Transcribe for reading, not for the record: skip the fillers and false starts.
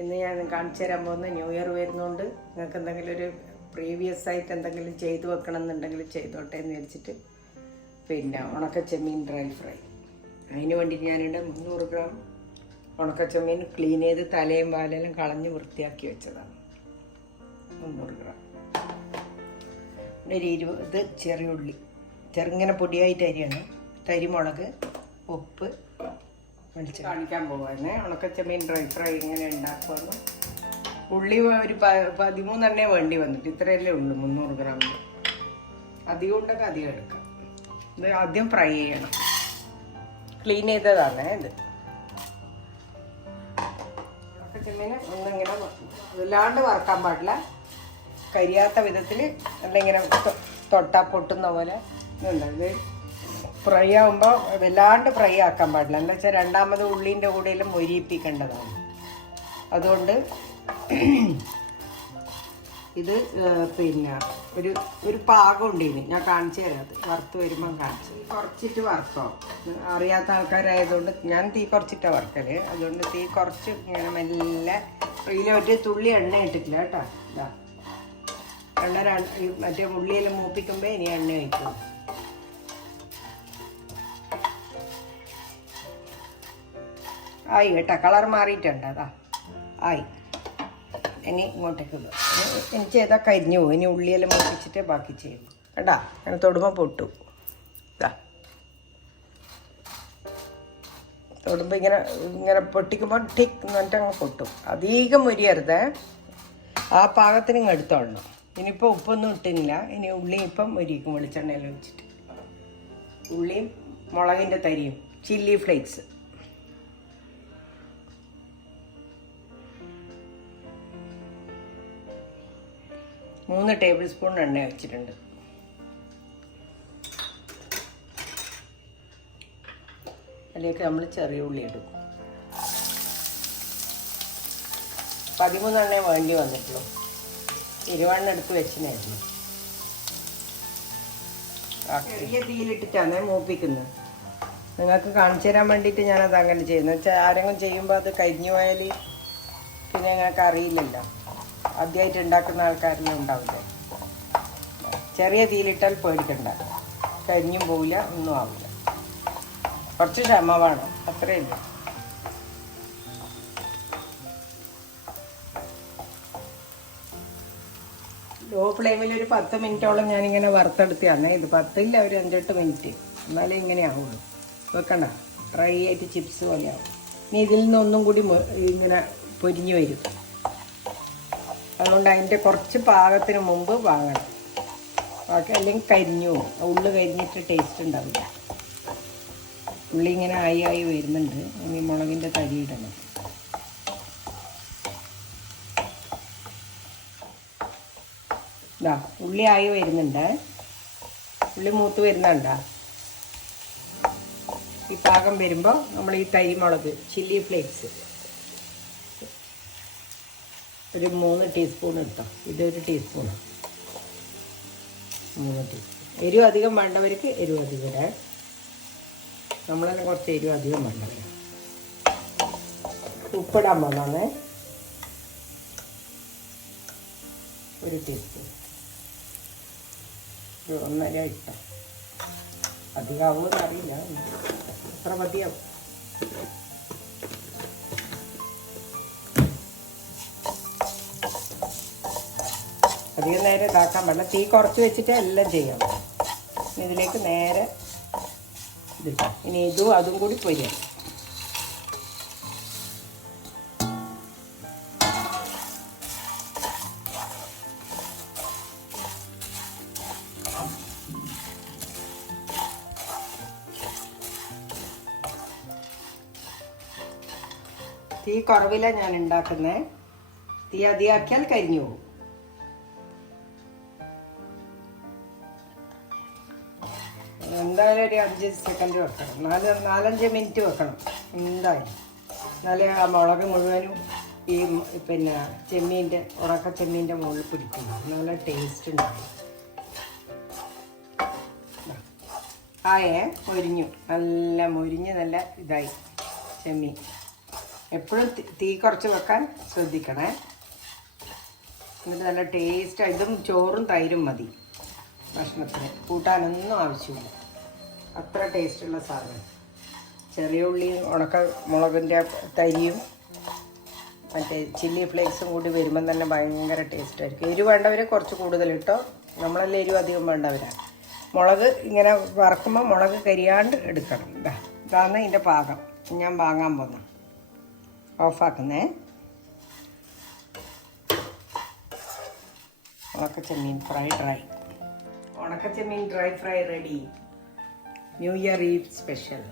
ഇന്ന് ഞാൻ കാണിച്ചു തരാൻ പോകുന്ന ന്യൂ ഇയർ വരുന്നതുകൊണ്ട് നിങ്ങൾക്ക് എന്തെങ്കിലും ഒരു പ്രീവിയസ് ആയിട്ട് എന്തെങ്കിലും ചെയ്തു വെക്കണം എന്നുണ്ടെങ്കിൽ ചെയ്തോട്ടെ എന്ന് വെച്ചിട്ട് പിന്നെ ഉണക്കച്ചെമ്മീൻ ഡ്രൈ ഫ്രൈ. അതിന് വേണ്ടി ഞാനിവിടെ 300 ഗ്രാം ഉണക്കച്ചെമ്മീൻ ക്ലീൻ ചെയ്ത് തലയും വാലെല്ലാം കളഞ്ഞ് വൃത്തിയാക്കി വെച്ചതാണ്. 300 ഗ്രാം. ഒരു 20 ചെറിയ ഉള്ളി ചെറുങ്ങനെ പൊടിയായിട്ട് അരിയാണ്. തരിമുളക്, ഉപ്പ്, വെളിച്ചെണ്ണ. കാണിക്കാൻ പോകുന്നത് ഉണക്കച്ചെമ്മീൻ ഡ്രൈ ഫ്രൈ ഇങ്ങനെ ഉണ്ടാക്കുമെന്ന്. ഉള്ളി ഒരു 13 എണ്ണേ വേണ്ടി വന്നിട്ട് ഇത്രയല്ലേ ഉള്ളൂ 300 ഗ്രാമിൽ. അധികം ഉണ്ടെങ്കിൽ അധികം എടുക്കാം. ഇത് ആദ്യം ഫ്രൈ ചെയ്യണം. ക്ലീൻ ചെയ്തതാണ് ഇത്. ഉണക്കച്ചെമ്മീന് ഒന്നിങ്ങനെ വല്ലാണ്ട് വറുക്കാൻ പാടില്ല. കരിയാത്ത വിധത്തിൽ അല്ലെങ്കിൽ തൊട്ടാ പൊട്ടുന്ന പോലെ ഇത് ഫ്രൈ ആകുമ്പോൾ വല്ലാണ്ട് ഫ്രൈ ആക്കാൻ പാടില്ല. എന്താ വെച്ചാൽ രണ്ടാമത് ഉള്ളീൻ്റെ കൂടെയെല്ലാം മൊരിയിപ്പിക്കേണ്ടതാണ്. അതുകൊണ്ട് ഇത് പിന്നെ ഒരു പാകമുണ്ട്. ഇനി ഞാൻ കാണിച്ചു തരാം. അത് വറുത്ത് വരുമ്പം കാണിച്ചു കുറച്ചിട്ട് വറുത്തോ. അറിയാത്ത ആൾക്കാരായതുകൊണ്ട് ഞാൻ തീ കുറച്ചിട്ടാണ് വറുക്കല്. അതുകൊണ്ട് തീ കുറച്ച് ഇങ്ങനെ മെല്ലെ. ഇതിൽ ഒരു തുള്ളി എണ്ണ ഇട്ടിട്ടില്ല കേട്ടോ. ഇതാ എണ്ണ മറ്റേ ഉള്ളിയെല്ലാം മൂപ്പിക്കുമ്പോൾ ഇനി എണ്ണ ഒഴിക്കും. ആയി കേട്ടോ, കളർ മാറിയിട്ടുണ്ട്. അതാ ആയി. ഇനി ഇങ്ങോട്ടേക്ക് ഇടുക. ഇനി ചെയ്താൽ കരിഞ്ഞു പോകും. ഇനി ഉള്ളിയെല്ലാം മൂപ്പിച്ചിട്ട് ബാക്കി ചെയ്യും കേട്ടാ. അങ്ങനെ തൊടുമ്പോൾ പൊട്ടു. ഇതാ തൊടുമ്പോൾ ഇങ്ങനെ പൊട്ടിക്കുമ്പോൾ ടിക്ക് എന്ന് പറഞ്ഞിട്ട് അങ്ങ് പൊട്ടും. അധികം മുരിയരുത്. ആ പാകത്തിന് ഇങ്ങ് എടുത്തോളണം. ഇനിയിപ്പോൾ ഉപ്പൊന്നും ഇട്ടില്ല. ഇനി ഉള്ളി ഇപ്പം മുരിക്കും വെളിച്ചെണ്ണയിൽ വെച്ചിട്ട്. ഉള്ളിയും മുളകിൻ്റെ തരിയും ചില്ലി ഫ്ലേക്സ്. മൂന്ന് ടേബിൾ സ്പൂൺ എണ്ണ വെച്ചിട്ടുണ്ട്. അതിലേക്ക് നമ്മൾ ചെറിയ ഉള്ളി ഇടും. 13 എണ്ണ വേണ്ടി വന്നിട്ടുള്ളൂ. 20 എടുത്ത് വെച്ചിനായിരുന്നു. ചെറിയ തീയിലിട്ടിട്ടാണ് മൂപ്പിക്കുന്നത്. നിങ്ങൾക്ക് കാണിച്ചു തരാൻ വേണ്ടിയിട്ട് ഞാനത് അങ്ങനെ ചെയ്യുന്നത്. വെച്ചാൽ ആരെങ്കിലും ചെയ്യുമ്പോൾ അത് കരിഞ്ഞു പോയാൽ പിന്നെ ഞങ്ങൾക്ക് അറിയില്ലല്ലോ. ആദ്യമായിട്ട് ഉണ്ടാക്കുന്ന ആൾക്കാരെല്ലാം ഉണ്ടാവില്ലേ. ചെറിയ തീയിലിട്ടാൽ പേടിക്കണ്ട. കരിഞ്ഞും പോവില്ല, ഒന്നും ആവില്ല. കുറച്ച് ക്ഷമ വേണം, അത്രയേ ഉള്ളൂ. ലോ ഫ്ലെയിമിൽ ഒരു 10 മിനിറ്റോളം ഞാനിങ്ങനെ വറുത്തെടുത്തിയാണ്. ഇത് 10 ഇല്ല, ഒരു 5-8 മിനിറ്റ്. എന്നാലേ ഇങ്ങനെ ആവുള്ളൂ. വെക്കണ്ട, ഡ്രൈ ആയിട്ട് ചിപ്സ് പോലെ ആവും. ഇനി ഇതിൽ നിന്നൊന്നും കൂടി ഇങ്ങനെ പൊരിഞ്ഞു വരും. അതുകൊണ്ട് അതിൻ്റെ കുറച്ച് പാകത്തിന് മുമ്പ് വാങ്ങണം. ബാക്കി അല്ലെങ്കിൽ കരിഞ്ഞു പോകും. ഉള്ളി കരിഞ്ഞിട്ട് ടേസ്റ്റ് ഉണ്ടാവില്ല. ഉള്ളി ഇങ്ങനെ ആയി വരുന്നുണ്ട്. ഇനി മുളകിൻ്റെ തരി ഇടണം. ഇതാ ഉള്ളി ആയി വരുന്നുണ്ട്. ഉള്ളി മൂത്ത് വരുന്നുണ്ടാ. ഈ പാകം വരുമ്പോൾ നമ്മൾ ഈ തരിമുളക് ചില്ലി ഫ്ലേക്സ് ഒരു 3 ടീസ്പൂൺ എടുത്തോ. ഇതൊരു ടീസ്പൂണാണ്. 3 ടീസ്പൂൺ. എരിവ് അധികം വേണ്ടവർക്ക് എരിവ് അധികം ഇടാം. നമ്മളെന്നെ കുറച്ച് എരിവ് അധികം വേണ്ടവരാണ്. ഉപ്പിടാൻ പോകുന്നതാണ്. 1 ടീസ്പൂൺ. ഒരു 1.5 ഇട്ടാം. അധികമാവുമെന്ന് അറിയില്ല. എത്ര മതിയാവും. അധികം നേരം ഇതാക്കാൻ പാടില്ല. തീ കുറച്ച് വെച്ചിട്ട് എല്ലാം ചെയ്യാം. ഇതിലേക്ക് നേരെ ഇതിട്ടാം. ഇനി അതും കൂടി പൊരിയാം. തീ കുറവില്ല ഞാൻ ഉണ്ടാക്കുന്നത്. തീ അധികമാക്കിയാൽ കരിഞ്ഞു പോകും. എന്തായാലും ഒരു 5 സെക്കൻഡ് വെക്കണം. 4-5 മിനിറ്റ് വെക്കണം എന്തായാലും. എന്നാലേ ആ മുളക് മുഴുവനും ഈ പിന്നെ ചെമ്മീൻ്റെ ഉണക്ക ചെമ്മീൻ്റെ മുകളിൽ പിടിക്കും. നല്ല ടേസ്റ്റ് ഉണ്ടാവും. മൊരിഞ്ഞു, നല്ല മൊരിഞ്ഞ് നല്ല ഇതായി ചെമ്മീൻ. എപ്പോഴും തീ കുറച്ച് വെക്കാൻ ശ്രദ്ധിക്കണേ. എന്നിട്ട് നല്ല ടേസ്റ്റ്. ഇതും ചോറും തൈരും മതി ഭക്ഷണത്തിന്, കൂട്ടാനൊന്നും ആവശ്യമില്ല. അത്ര ടേസ്റ്റുള്ള സാധനം. ചെറിയ ഉള്ളിയും ഉണക്ക മുളകിൻ്റെ തരിയും മറ്റേ ചില്ലി ഫ്ലേക്സും കൂടി വരുമ്പം തന്നെ ഭയങ്കര ടേസ്റ്റായിരിക്കും. എരിവ് വേണ്ടവർ കുറച്ച് കൂടുതലിട്ടോ, നമ്മളെല്ലാം എരിവ് അധികം വേണ്ടവരാണ്. മുളക് ഇങ്ങനെ വറക്കുമ്പോൾ മുളക് കരിയാണ്ട് എടുക്കണം. ഇതാണ് ഇതിൻ്റെ പാകം. ഞാൻ വാങ്ങാൻ പോകുന്നു. ഓഫാക്കുന്നേ. ഉണക്കച്ചെമ്മീൻ ഫ്രൈ ഡ്രൈ. ഉണക്കച്ചെമ്മീൻ dry fry ready. New year eve special.